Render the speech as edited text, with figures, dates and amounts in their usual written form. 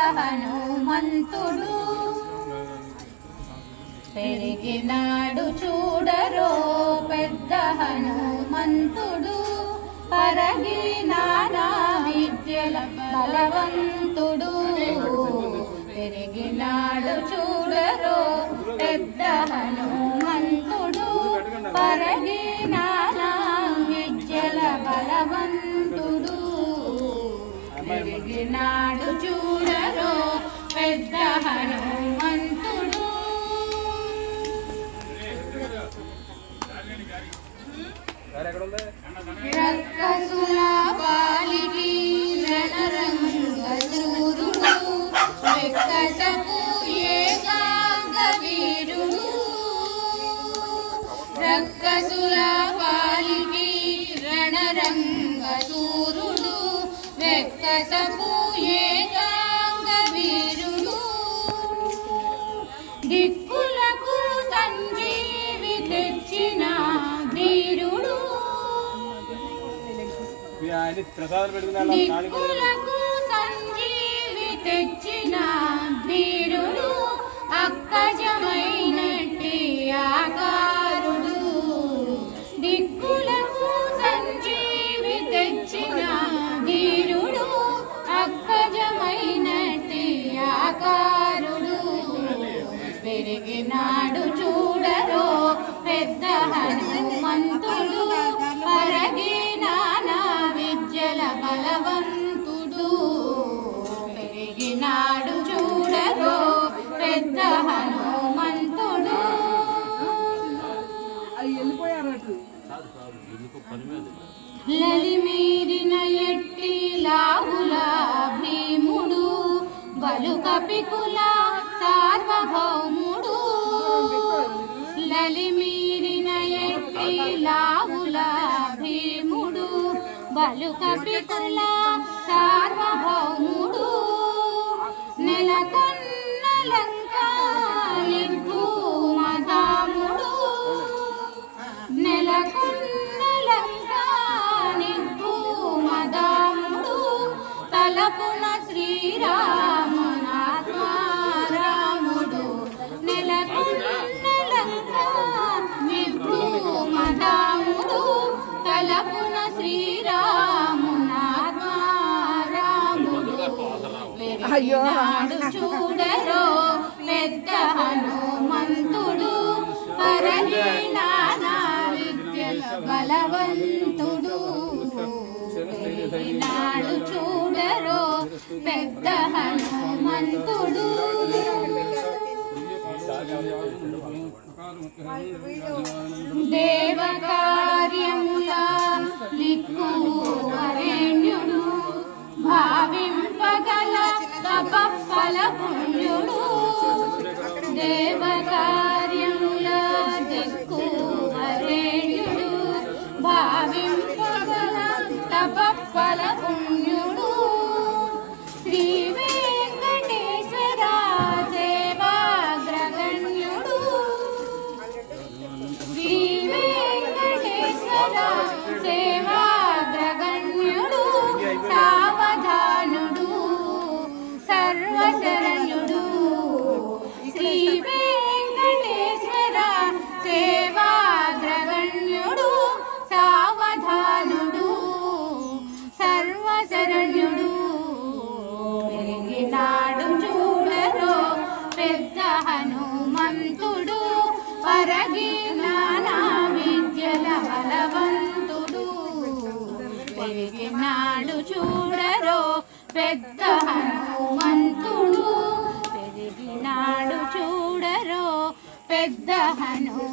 హనుమంతుడు పెరిగినాడు చూడరో పెద్ద హనుమంతుడు పరగినానా విద్యల బలవంతుడు పెరిగినాడు చూడరో పెద్ద హనుమంతుడు పరగినానా విద్యల బలవంతుడు పెరిగినాడు చూడరో పెద్ద హనుమంతుడు రక్కసుల పాలిటి రణరంగశూరుడు వెక్కసపు ఏకాంగ వీరుడు రక్కసుల పాలిటి రణరంగశూరుడు వెక్కసపు ఏకాంగ వీరుడు దిక్కులకు సంజీవి తెచ్చిన ధీరుడు దిక్కులకు సంజీవి తెచ్చిన ధీరుడు అక్కజమైనట్టి ఆకారుడు దిక్కులకు సంజీవి తెచ్చిన ధీరుడు అక్కజమైనట్టి ఆకారుడు పెరిగినాడు చూడరో పెద్ద హనుమంతుడు పరగినానా విద్యల బలవంతుడు పెరిగినాడు చూడరో పెద్ద హనుమంతుడు లలిమీరిన ఎట్టి లావుల భీముడు బలుకపికుల సార్వభౌముడు లలిమీరిన ఎట్టి లావుల భీముడు బలుకపికుల సార్వభౌముడు నెలకొన్న లంకా నిర్భూమధాముడు నెలకొన్న లంకా నిర్భూమధాముడు తలపున శ్రీరామునాత్మారాముడు నెలకొన్న లంకా నిర్భూమధాముడు తలపున శ్రీరామునాత్మారాముడు పెరిగినాడు చూడరో పెద్ద హనుమంతుడు పరగినానా విద్యల బలవంతుడు పెరిగినాడు చూడరో పెద్ద హనుమంతుడు దేవకార్యముల లిక్కు వరేణ్యుడు భావింపగల తపఫల పుణ్యుడు దేవకార్యముల దిక్కు వరేణ్యుడు భావింపగల తపఫల పుణ్యుడు శ్రీ వెంకటేశ్వర సేవాగ్రగణ్యుడు శ్రీ వెంకటేశ్వర సేవాగ్రగణ్యుడు సావధానుడు సర్వశరణ్యుడు శ్రీ వెంకటేశ్వర సేవాగ్రగణ్యుడు సావధానుడు సర్వశరణ్యుడు పెరిగినాడు చూడరో పెద్ద హనుమంతుడు పరగినానా విద్యల బలవంతుడు పెరిగినాడు చూడరో పెద్ద హనుమంతుడు పెరిగినాడు చూడరో పెద్ద హను